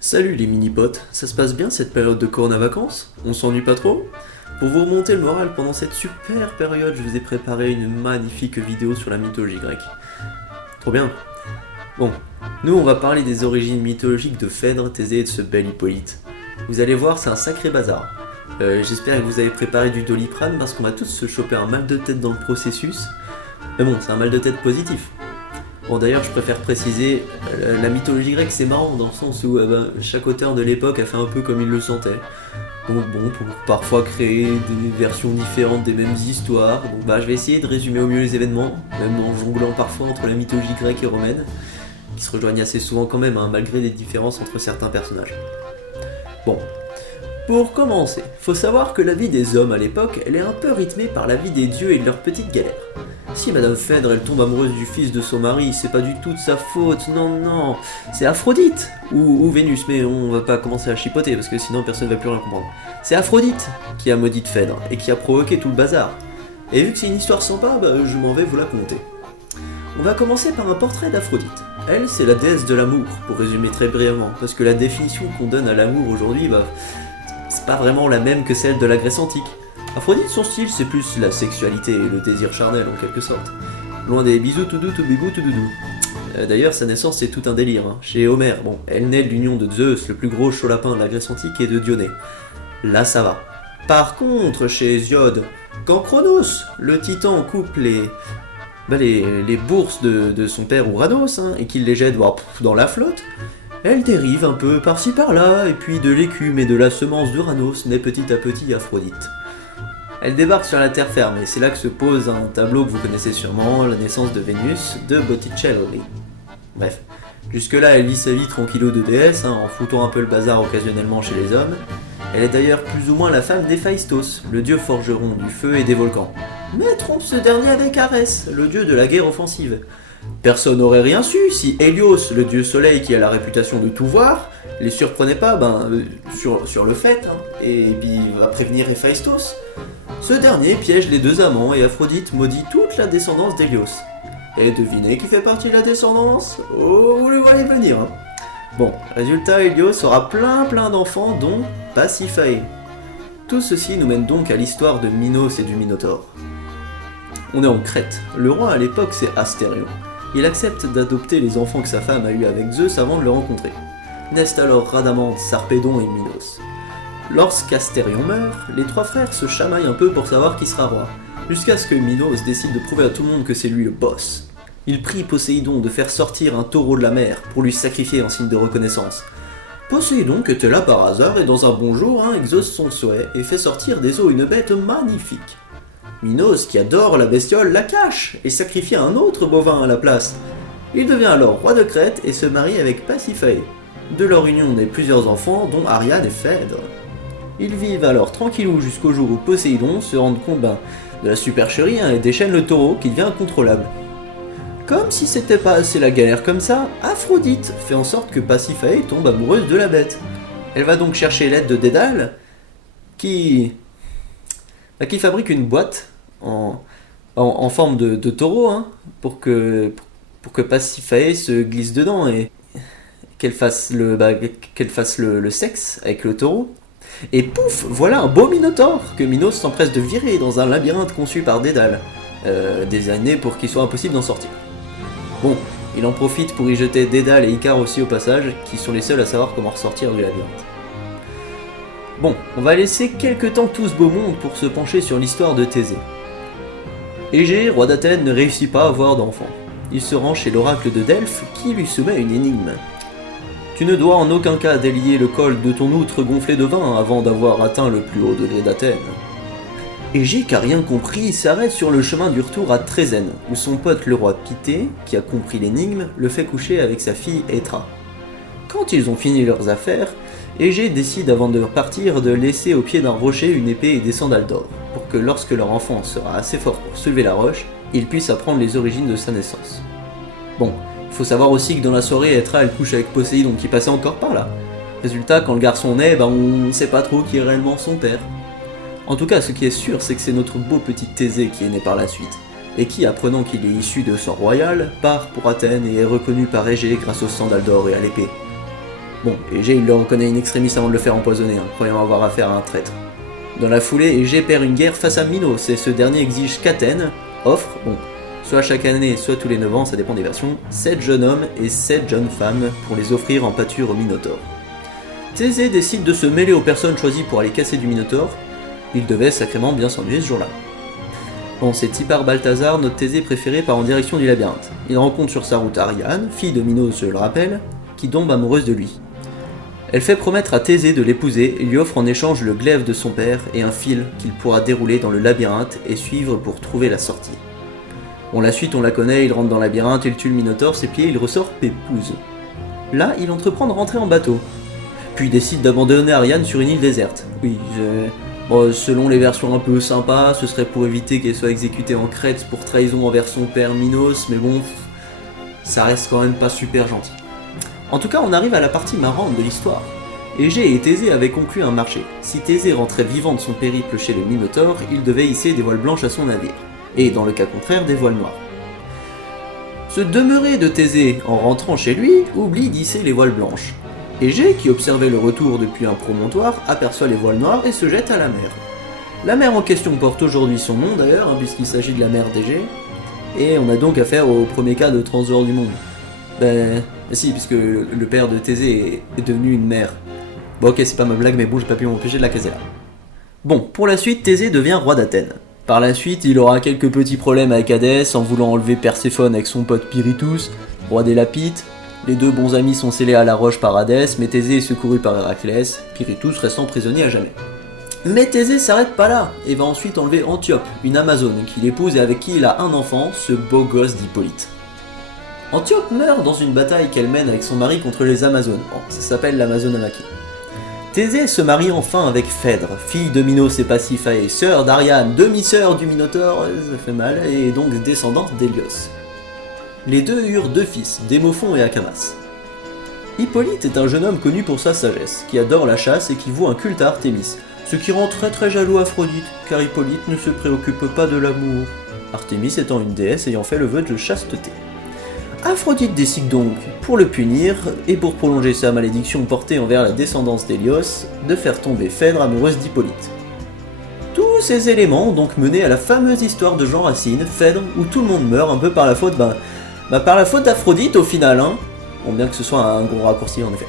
Salut les mini-potes, ça se passe bien cette période de corona-vacances? On s'ennuie pas trop? Pour vous remonter le moral pendant cette super période, je vous ai préparé une magnifique vidéo sur la mythologie grecque. Trop bien. Bon, nous on va parler des origines mythologiques de Phèdre, Thésée et de ce bel Hippolyte. Vous allez voir, c'est un sacré bazar. J'espère que vous avez préparé du Doliprane parce qu'on va tous se choper un mal de tête dans le processus. Mais bon, c'est un mal de tête positif. Bon d'ailleurs je préfère préciser, la mythologie grecque c'est marrant dans le sens où chaque auteur de l'époque a fait un peu comme il le sentait. Donc bon, pour parfois créer des versions différentes des mêmes histoires, donc je vais essayer de résumer au mieux les événements, même en jonglant parfois entre la mythologie grecque et romaine, qui se rejoignent assez souvent quand même, malgré des différences entre certains personnages. Bon, pour commencer, faut savoir que la vie des hommes à l'époque, elle est un peu rythmée par la vie des dieux et de leurs petites galères. Si Madame Phèdre elle tombe amoureuse du fils de son mari, c'est pas du tout de sa faute, non, c'est Aphrodite ou Vénus, mais on va pas commencer à chipoter parce que sinon personne va plus rien comprendre. C'est Aphrodite qui a maudit Phèdre et qui a provoqué tout le bazar. Et vu que c'est une histoire sympa, je m'en vais vous la conter. On va commencer par un portrait d'Aphrodite. Elle, c'est la déesse de l'amour, pour résumer très brièvement, parce que la définition qu'on donne à l'amour aujourd'hui, c'est pas vraiment la même que celle de la Grèce antique. Aphrodite, son style, c'est plus la sexualité et le désir charnel en quelque sorte. Loin des bisous tout doux, tout bibou, tout doudou. D'ailleurs, sa naissance c'est tout un délire. Chez Homère, elle naît de l'union de Zeus, le plus gros chaud lapin de la Grèce antique, et de Dionée. Là, ça va. Par contre, chez Hésiode, quand Cronos, le titan, coupe les bourses de son père Ouranos, et qu'il les jette dans la flotte, elle dérive un peu par-ci par-là, et puis de l'écume et de la semence d'Uranos naît petit à petit Aphrodite. Elle débarque sur la terre ferme et c'est là que se pose un tableau que vous connaissez sûrement, la naissance de Vénus de Botticelli. Bref, jusque-là elle vit sa vie tranquillou de déesse, en foutant un peu le bazar occasionnellement chez les hommes. Elle est d'ailleurs plus ou moins la femme d'Héphaïstos, le dieu forgeron du feu et des volcans. Mais trompe ce dernier avec Arès, le dieu de la guerre offensive. Personne n'aurait rien su si Hélios, le dieu soleil qui a la réputation de tout voir, les surprenait pas sur le fait, et puis va prévenir Héphaïstos. Ce dernier piège les deux amants et Aphrodite maudit toute la descendance d'Hélios. Et devinez qui fait partie de la descendance? Oh, vous le voyez venir. Bon, résultat, Hélios aura plein d'enfants, dont Pasiphae. Tout ceci nous mène donc à l'histoire de Minos et du Minotaure. On est en Crète. Le roi à l'époque c'est Astérion. Il accepte d'adopter les enfants que sa femme a eus avec Zeus avant de le rencontrer. Naissent alors Rhadamante, Sarpédon et Minos. Lorsqu'Astérion meurt, les trois frères se chamaillent un peu pour savoir qui sera roi, jusqu'à ce que Minos décide de prouver à tout le monde que c'est lui le boss. Il prie Poséidon de faire sortir un taureau de la mer pour lui sacrifier en signe de reconnaissance. Poséidon, qui était là par hasard et dans un bon jour, exauce son souhait et fait sortir des eaux une bête magnifique. Minos, qui adore la bestiole, la cache et sacrifie un autre bovin à la place. Il devient alors roi de Crète et se marie avec Pasiphae. De leur union naissent plusieurs enfants, dont Ariade et Phèdre. Ils vivent alors tranquillou jusqu'au jour où Poséidon se rend compte de la supercherie et déchaîne le taureau qui devient incontrôlable. Comme si c'était pas assez la galère comme ça, Aphrodite fait en sorte que Pasiphae tombe amoureuse de la bête. Elle va donc chercher l'aide de Dédale, qui fabrique une boîte en forme de taureau, pour que Pasiphae se glisse dedans et qu'elle fasse le sexe avec le taureau. Et pouf, voilà un beau Minotaure que Minos s'empresse de virer dans un labyrinthe conçu par Dédale, des années pour qu'il soit impossible d'en sortir. Bon, il en profite pour y jeter Dédale et Icare aussi au passage, qui sont les seuls à savoir comment ressortir du labyrinthe. Bon, on va laisser quelques temps tout ce beau monde pour se pencher sur l'histoire de Thésée. Égée, roi d'Athènes, ne réussit pas à avoir d'enfant. Il se rend chez l'oracle de Delphes qui lui soumet une énigme. Tu ne dois en aucun cas délier le col de ton outre gonflé de vin avant d'avoir atteint le plus haut degré d'Athènes. Égée, qui a rien compris, s'arrête sur le chemin du retour à Trézène, où son pote le roi Pythée, qui a compris l'énigme, le fait coucher avec sa fille Hétra. Quand ils ont fini leurs affaires, Égée décide avant de partir de laisser au pied d'un rocher une épée et des sandales d'or, pour que lorsque leur enfant sera assez fort pour soulever la roche, il puisse apprendre les origines de sa naissance. Bon, il faut savoir aussi que dans la soirée, Hétra elle couche avec Poséidon qui passait encore par là. Résultat, quand le garçon naît, on ne sait pas trop qui est réellement son père. En tout cas, ce qui est sûr, c'est que c'est notre beau petit Thésée qui est né par la suite, et qui, apprenant qu'il est issu de sang royal, part pour Athènes et est reconnu par Égée grâce aux sandales d'or et à l'épée. Bon, Égée il le reconnaît in extremis avant de le faire empoisonner, croyant avoir affaire à un traître. Dans la foulée, Égée perd une guerre face à Minos, et ce dernier exige qu'Athènes offre, soit chaque année, soit tous les 9 ans, ça dépend des versions, 7 jeunes hommes et 7 jeunes femmes pour les offrir en pâture au Minotaure. Thésée décide de se mêler aux personnes choisies pour aller casser du Minotaure, il devait sacrément bien s'ennuyer ce jour-là. Bon, c'est Tipar Balthazar, notre Thésée préféré, part en direction du labyrinthe. Il rencontre sur sa route Ariane, fille de Minos je le rappelle, qui tombe amoureuse de lui. Elle fait promettre à Thésée de l'épouser et lui offre en échange le glaive de son père et un fil qu'il pourra dérouler dans le labyrinthe et suivre pour trouver la sortie. Bon, la suite on la connaît, il rentre dans le labyrinthe, il tue le Minotaure, ses pieds, il ressort pépouze. Là, il entreprend de rentrer en bateau. Puis décide d'abandonner Ariane sur une île déserte. Bon, selon les versions un peu sympas, ce serait pour éviter qu'elle soit exécutée en Crète pour trahison envers son père Minos, mais bon, ça reste quand même pas super gentil. En tout cas, on arrive à la partie marrante de l'histoire. Égée et Thésée avaient conclu un marché. Si Thésée rentrait vivant de son périple chez le Minotaure, il devait hisser des voiles blanches à son navire, et dans le cas contraire, des voiles noires. Ce demeuré de Thésée, en rentrant chez lui, oublie d'hisser les voiles blanches. Égée, qui observait le retour depuis un promontoire, aperçoit les voiles noires et se jette à la mer. La mer en question porte aujourd'hui son nom d'ailleurs, puisqu'il s'agit de la mer d'Égée, et on a donc affaire au premier cas de transgenre du monde. Si, puisque le père de Thésée est devenu une mère. Bon ok, c'est pas ma blague, mais bon, j'ai pas pu m'empêcher de la caser là. Bon, pour la suite, Thésée devient roi d'Athènes. Par la suite, il aura quelques petits problèmes avec Hadès en voulant enlever Perséphone avec son pote Pirithous, roi des Lapites. Les deux bons amis sont scellés à la roche par Hadès, mais Thésée est secouru par Héraclès, Pirithous restant prisonnier à jamais. Mais Thésée s'arrête pas là, et va ensuite enlever Antiope, une Amazone qu'il épouse et avec qui il a un enfant, ce beau gosse d'Hippolyte. Antiope meurt dans une bataille qu'elle mène avec son mari contre les Amazones, ça s'appelle l'Amazone Amaki. Thésée se marie enfin avec Phèdre, fille de Minos et Pasiphae, sœur d'Ariane, demi-sœur du Minotaure, ça fait mal, et donc descendante d'Hélios. Les deux eurent 2 fils, Démophon et Acamas. Hippolyte est un jeune homme connu pour sa sagesse, qui adore la chasse et qui voue un culte à Artémis, ce qui rend très jaloux Aphrodite, car Hippolyte ne se préoccupe pas de l'amour, Artémis étant une déesse ayant fait le vœu de chasteté. Aphrodite décide donc, pour le punir, et pour prolonger sa malédiction portée envers la descendance d'Hélios, de faire tomber Phèdre amoureuse d'Hippolyte. Tous ces éléments ont donc mené à la fameuse histoire de Jean Racine, Phèdre, où tout le monde meurt un peu par la faute, par la faute d'Aphrodite au final, Bon, bien que ce soit un gros raccourci en effet.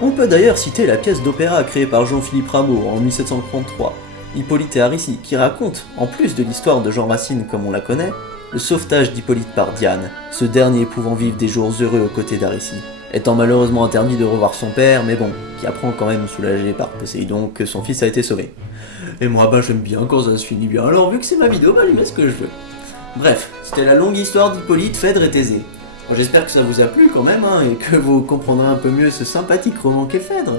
On peut d'ailleurs citer la pièce d'opéra créée par Jean-Philippe Rameau en 1733, Hippolyte et Aricie, qui raconte, en plus de l'histoire de Jean Racine comme on la connaît, le sauvetage d'Hippolyte par Diane, ce dernier pouvant vivre des jours heureux aux côtés d'Aricie, étant malheureusement interdit de revoir son père, mais bon, qui apprend quand même soulagé par Poséidon que son fils a été sauvé. Et moi, j'aime bien quand ça se finit bien, alors vu que c'est ma vidéo, je mets ce que je veux. Bref, c'était la longue histoire d'Hippolyte, Phèdre et Thésée. Bon, j'espère que ça vous a plu quand même, et que vous comprendrez un peu mieux ce sympathique roman qu'est Phèdre.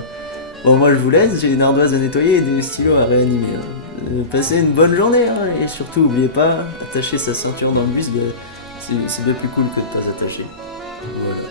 Bon, moi je vous laisse, j'ai une ardoise à nettoyer et des stylos à réanimer. Passez une bonne journée, et surtout n'oubliez pas, attacher sa ceinture dans le bus, c'est bien plus cool que de pas attacher. Voilà.